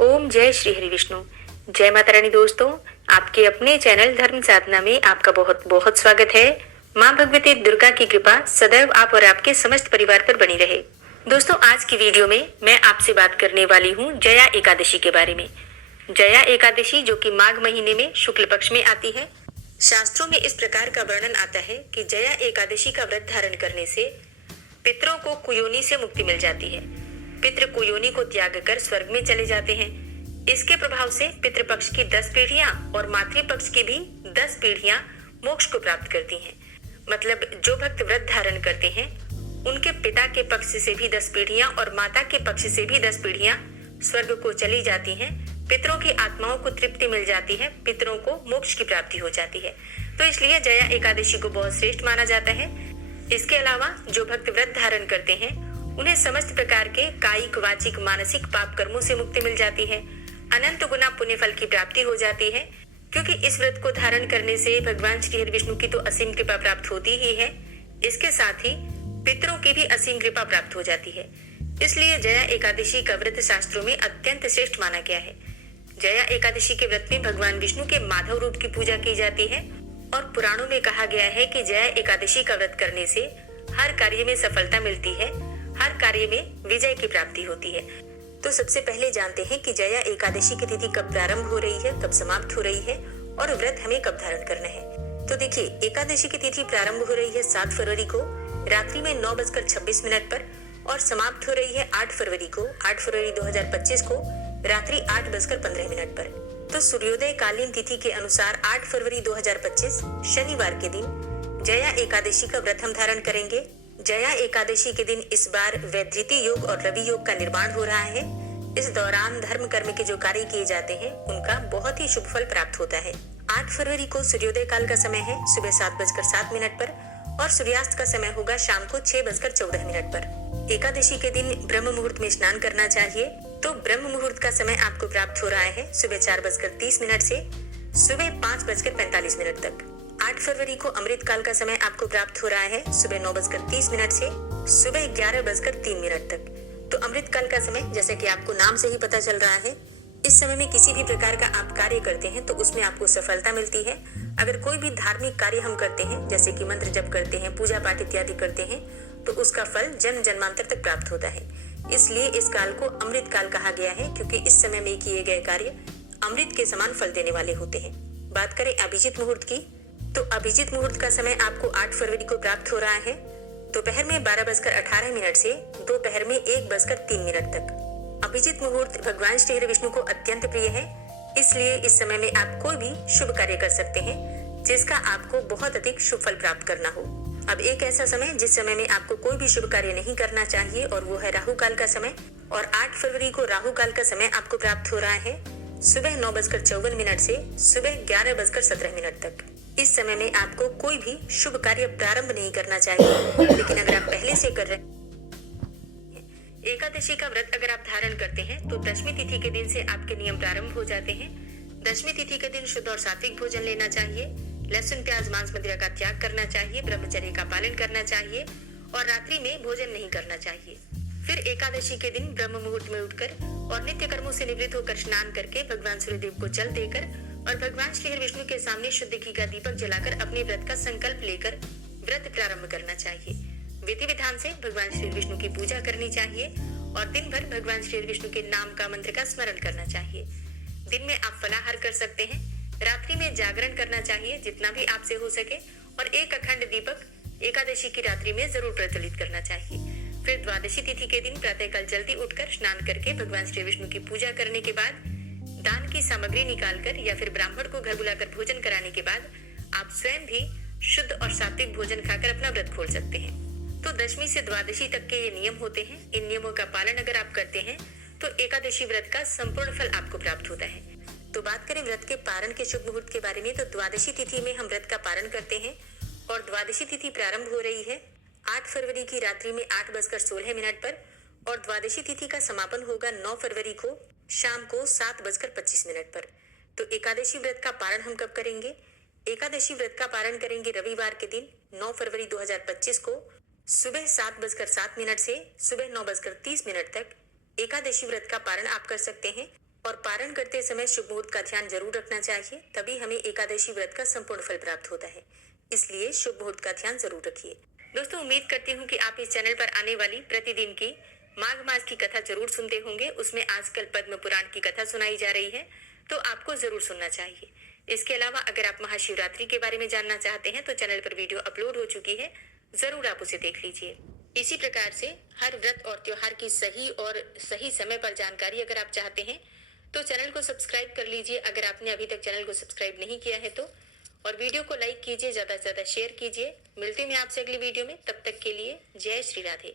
ओम जय श्री हरि विष्णु। जय माता रानी। दोस्तों, आपके अपने चैनल धर्म साधना में आपका बहुत बहुत स्वागत है। माँ भगवती दुर्गा की कृपा सदैव आप और आपके समस्त परिवार पर बनी रहे। दोस्तों, आज की वीडियो में मैं आपसे बात करने वाली हूँ जया एकादशी के बारे में। जया एकादशी जो कि माघ महीने में शुक्ल पक्ष में आती है। शास्त्रों में इस प्रकार का वर्णन आता है कि जया एकादशी का व्रत धारण करने से पितरों को कुयोनी से मुक्ति मिल जाती है। पितृ कुयोनी को त्याग कर स्वर्ग में चले जाते हैं। इसके प्रभाव से पितृपक्ष की 10 पीढ़ियां और मातृपक्ष की भी 10 पीढ़ियां मोक्ष को प्राप्त करती हैं। मतलब जो भक्त व्रत धारण करते हैं उनके पिता के पक्ष से भी 10 पीढ़ियां और माता के पक्ष से भी 10 पीढ़ियां स्वर्ग को चली जाती हैं। पितरों की आत्माओं को तृप्ति मिल जाती है, पितरों को मोक्ष की प्राप्ति हो जाती है। तो इसलिए जया एकादशी को बहुत श्रेष्ठ माना जाता है। इसके अलावा जो भक्त व्रत धारण करते हैं उन्हें समस्त प्रकार के कायिक, वाचिक, मानसिक पाप कर्मों से मुक्ति मिल जाती है। अनंत गुना पुण्य फल की प्राप्ति हो जाती है, क्योंकि इस व्रत को धारण करने से भगवान श्री हरि विष्णु की तो असीम कृपा प्राप्त होती ही है, इसके साथ ही पितरों की भी असीम कृपा प्राप्त हो जाती है। इसलिए जया एकादशी का व्रत शास्त्रों में अत्यंत श्रेष्ठ माना गया है। जया एकादशी के व्रत में भगवान विष्णु के माधव रूप की पूजा की जाती है और पुराणों में कहा गया है कि जया एकादशी का व्रत करने से हर कार्य में सफलता मिलती है, हर कार्य में विजय की प्राप्ति होती है। तो सबसे पहले जानते हैं कि जया एकादशी की तिथि कब प्रारंभ हो रही है, कब समाप्त हो रही है और व्रत हमें कब धारण करना है। तो देखिए, एकादशी की तिथि प्रारंभ हो रही है 7 फरवरी को रात्रि में 9:26 पर और समाप्त हो रही है 8 फरवरी 2025 को रात्रि 8:15 पर। तो सूर्योदय कालीन तिथि के अनुसार 8 फरवरी 2025 शनिवार के दिन जया एकादशी का व्रत हम धारण करेंगे। जया एकादशी के दिन इस बार वैधृति योग और रवि योग का निर्माण हो रहा है। इस दौरान धर्म कर्म के जो कार्य किए जाते हैं उनका बहुत ही शुभ फल प्राप्त होता है। 8 फरवरी को सूर्योदय काल का समय है सुबह 7:07 पर और सूर्यास्त का समय होगा शाम को 6:14 पर। एकादशी के दिन ब्रह्म मुहूर्त में स्नान करना चाहिए। तो ब्रह्म मुहूर्त का समय आपको प्राप्त हो रहा है सुबह 4:30 से सुबह 5:45 तक। 8 फरवरी को अमृत काल का समय आपको प्राप्त हो रहा है सुबह 9:30 से सुबह 11:03 तक। तो अमृत काल का समय, जैसे कि आपको नाम से ही पता चल रहा है, इस समय में किसी भी प्रकार का आप कार्य करते हैं तो उसमें आपको सफलता मिलती है। अगर कोई भी धार्मिक कार्य हम करते हैं, जैसे कि मंत्र जप करते हैं, पूजा पाठ इत्यादि करते हैं, तो उसका फल जन्म जन्मांतर तक प्राप्त होता है। इसलिए इस काल को अमृत काल कहा गया है, क्योंकि इस समय में किए गए कार्य अमृत के समान फल देने वाले होते हैं। बात करें अभिजीत मुहूर्त की, तो अभिजीत मुहूर्त का समय आपको 8 फरवरी को प्राप्त हो रहा है दोपहर में 12:18 से दोपहर में 1:03 तक। अभिजीत मुहूर्त भगवान श्री हरि विष्णु को अत्यंत प्रिय है, इसलिए इस समय में आप कोई भी शुभ कार्य कर सकते हैं जिसका आपको बहुत अधिक शुभ फल प्राप्त करना हो। अब एक ऐसा समय जिस समय में आपको कोई भी शुभ कार्य नहीं करना चाहिए और वो है राहु काल का समय। और 8 फरवरी को राहु काल का समय आपको प्राप्त हो रहा है सुबह 9:54 से सुबह 11:17 तक। इस समय में आपको कोई भी शुभ कार्य प्रारंभ नहीं करना चाहिए, लेकिन अगर आप पहले से कर रहे हैं एकादशी का व्रत अगर आप धारण करते हैं तो दशमी तिथि के दिन से आपके नियम प्रारंभ हो जाते हैं। दशमी तिथि के दिन शुद्ध और सात्विक भोजन लेना चाहिए, लहसुन, प्याज, मांस, मदिरा का त्याग करना चाहिए, ब्रह्मचर्य का पालन करना चाहिए और रात्रि में भोजन नहीं करना चाहिए। फिर एकादशी के दिन ब्रह्म मुहूर्त में उठकर और नित्य कर्मों से निवृत्त होकर स्नान करके भगवान सूर्यदेव को जल देकर और भगवान श्री हरि विष्णु के सामने शुद्ध घी का दीपक जलाकर अपने व्रत का संकल्प लेकर व्रत प्रारंभ करना चाहिए। विधि विधान से भगवान श्री विष्णु की पूजा करनी चाहिए और दिन भर भगवान श्री विष्णु के नाम का मंत्र का स्मरण करना चाहिए। दिन में आप फलाहार कर सकते हैं, रात्रि में जागरण करना चाहिए जितना भी आपसे हो सके और एक अखंड दीपक एकादशी की रात्रि में जरूर प्रज्वलित करना चाहिए। फिर द्वादशी तिथि के दिन प्रातःकाल जल्दी उठकर स्नान करके भगवान श्री विष्णु की पूजा करने के बाद दान की सामग्री निकालकर या फिर ब्राह्मण को घर बुलाकर भोजन कराने के बाद आप स्वयं भी शुद्ध और सात्विक भोजन खाकर अपना व्रत खोल सकते हैं। तो दशमी से द्वादशी तक के ये नियम होते हैं। इन नियमों का पालन अगर आप करते हैं तो एकादशी व्रत का संपूर्ण फल आपको प्राप्त होता है। तो बात करें व्रत के पारण के शुभ मुहूर्त के बारे में, तो द्वादशी तिथि में हम व्रत का पारण करते हैं और द्वादशी तिथि प्रारंभ हो रही है 8 फरवरी की रात्रि में 8:16 पर और द्वादशी तिथि का समापन होगा 9 फरवरी को शाम को 7:25 पर। तो एकादशी व्रत का पारण हम कब करेंगे? एकादशी व्रत का पारण करेंगे रविवार के दिन 9 फरवरी 2025 को सुबह 7:07 से सुबह 9:30 तक। एकादशी व्रत का पारण आप कर सकते हैं और पारण करते समय शुभ मुहूर्त का ध्यान जरूर रखना चाहिए, तभी हमें एकादशी व्रत का संपूर्ण फल प्राप्त होता है। इसलिए शुभ मुहूर्त का ध्यान जरूर रखिए। दोस्तों, उम्मीद करती हूँ कि आप इस चैनल पर आने वाली प्रतिदिन की माघ मास की कथा जरूर सुनते होंगे। उसमें आजकल पद्म पुराण की कथा सुनाई जा रही है, तो आपको जरूर सुनना चाहिए। इसके अलावा अगर आप महाशिवरात्रि के बारे में जानना चाहते हैं तो चैनल पर वीडियो अपलोड हो चुकी है, जरूर आप उसे देख लीजिए। इसी प्रकार से हर व्रत और त्योहार की सही और सही समय पर जानकारी अगर आप चाहते हैं तो चैनल को सब्सक्राइब कर लीजिए, अगर आपने अभी तक चैनल को सब्सक्राइब नहीं किया है तो। और वीडियो को लाइक कीजिए, ज्यादा से ज्यादा शेयर कीजिए। मिलते हैं आपसे अगली वीडियो में, तब तक के लिए जय श्री राधे।